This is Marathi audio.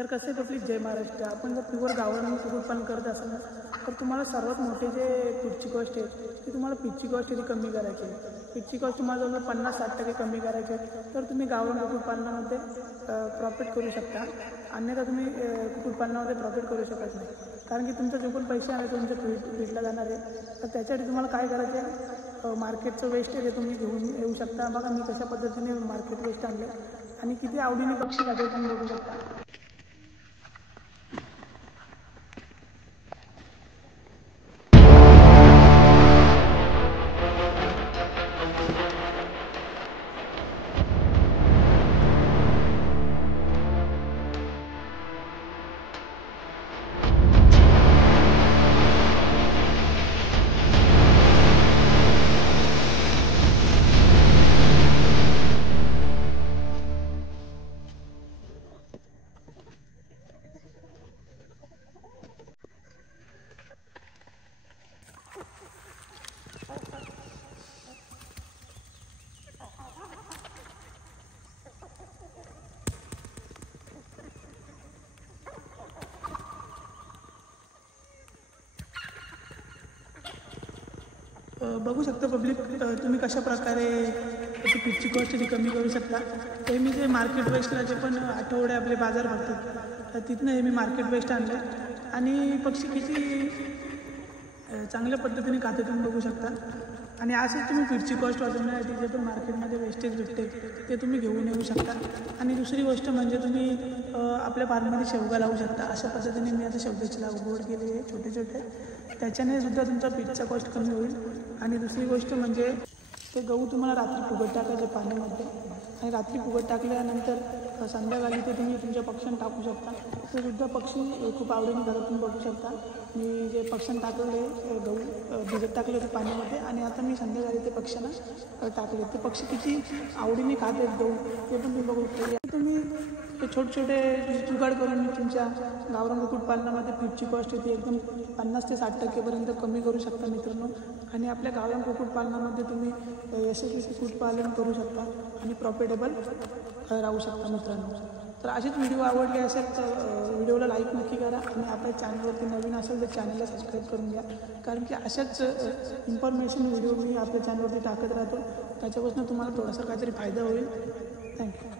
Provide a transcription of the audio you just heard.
तर कसे पब्लिक जय महाराष्ट्र. आपण जर प्युअर गावरान कुक्कुटपालन करत असाल ना तर तुम्हाला सर्वात मोठे जे फीडची कॉस्ट आहे ती तुम्हाला फीडची कॉस्ट ती कमी करायची आहे. फीडची कॉस्ट तुम्हाला जवळ 50-60% कमी करायची आहे तर तुम्ही गावरान कुक्कुटपालनामध्ये प्रॉफिट करू शकता. अन्यथा तुम्ही कुक्कुटपालनामध्ये प्रॉफिट करू शकत नाही, कारण की तुमचं जे पण पैसे आहे तुमच्या फीडला जाणार आहे. तर त्याच्यासाठी तुम्हाला काय करायचं आहे, मार्केटचं वेस्ट आहे ते तुम्ही घेऊन येऊ शकता. बघा मी कशा पद्धतीने मार्केट वेस्ट आणले आणि किती आवडीने पक्षी खाते तुम्ही बघू शकता. बघू शकता पब्लिक तुम्ही कशा प्रकारे त्याची फीडची कॉस्ट ती कमी करू शकता. ते मी जे मार्केट वेस्टला जे पण आठवडे आपले बाजार भरतात तर तिथनं हे मी मार्केट वेस्ट आणलं आणि पक्षी किती चांगल्या पद्धतीने खाते तुम्ही बघू शकता. आणि असेच तुम्ही फीडची कॉस्ट वाचवण्यासाठी जे पण मार्केटमध्ये वेस्टेज भेटते ते तुम्ही घेऊन येऊ शकता. आणि दुसरी गोष्ट म्हणजे तुम्ही आपल्या फार्ममध्ये शेवगा लावू शकता. अशा पद्धतीने मी आता शेवग्याची लागवड केली आहे छोटे छोटे, त्याच्याने सुद्धा तुमचा फीडचा कॉस्ट कमी होईल. आणि दुसरी गोष्ट म्हणजे ते गहू तुम्हाला रात्री फुगत टाकायचे पाण्यामध्ये आणि रात्री फुगत टाकल्यानंतर संध्याकाळी ते तुम्ही तुमच्या पक्ष्यांना टाकू शकता. ते सुद्धा पक्षी खूप आवडीने घरात तुम्ही बघू शकता. मी जे पक्ष्यांना टाकले गहू भिजत टाकले होते पाण्यामध्ये आणि आता मी संध्याकाळी ते पक्ष्यांना टाकले. ते पक्षी किती आवडीने खात आहेत गहू ते पण तुम्ही बघू शकता. तुम्ही ते छोटे छोटे जुगाड करून तुमच्या गावरान कुक्कुटपालनामध्ये फीडची कॉस्ट ती एकदम 50 ते 60% कमी करू शकता मित्रांनो. आणि आपल्या गावरान कुक्कुटपालनामध्ये तुम्ही यशस्वी कुक्कुटपालन करू शकता आणि प्रॉफिटेबल राहू शकता मित्रांनो. तर असेच व्हिडिओ आवडले असेल तर व्हिडिओला लाईक नक्की करा आणि आपल्या चॅनलवरती नवीन असेल तर चॅनलला सबस्क्राईब करून घ्या, कारण की अशाच इन्फॉर्मेशन व्हिडिओ मी आपल्या चॅनलवरती टाकत राहतो. त्याच्यापासून तुम्हाला थोडासा काहीतरी फायदा होईल. थँक्यू.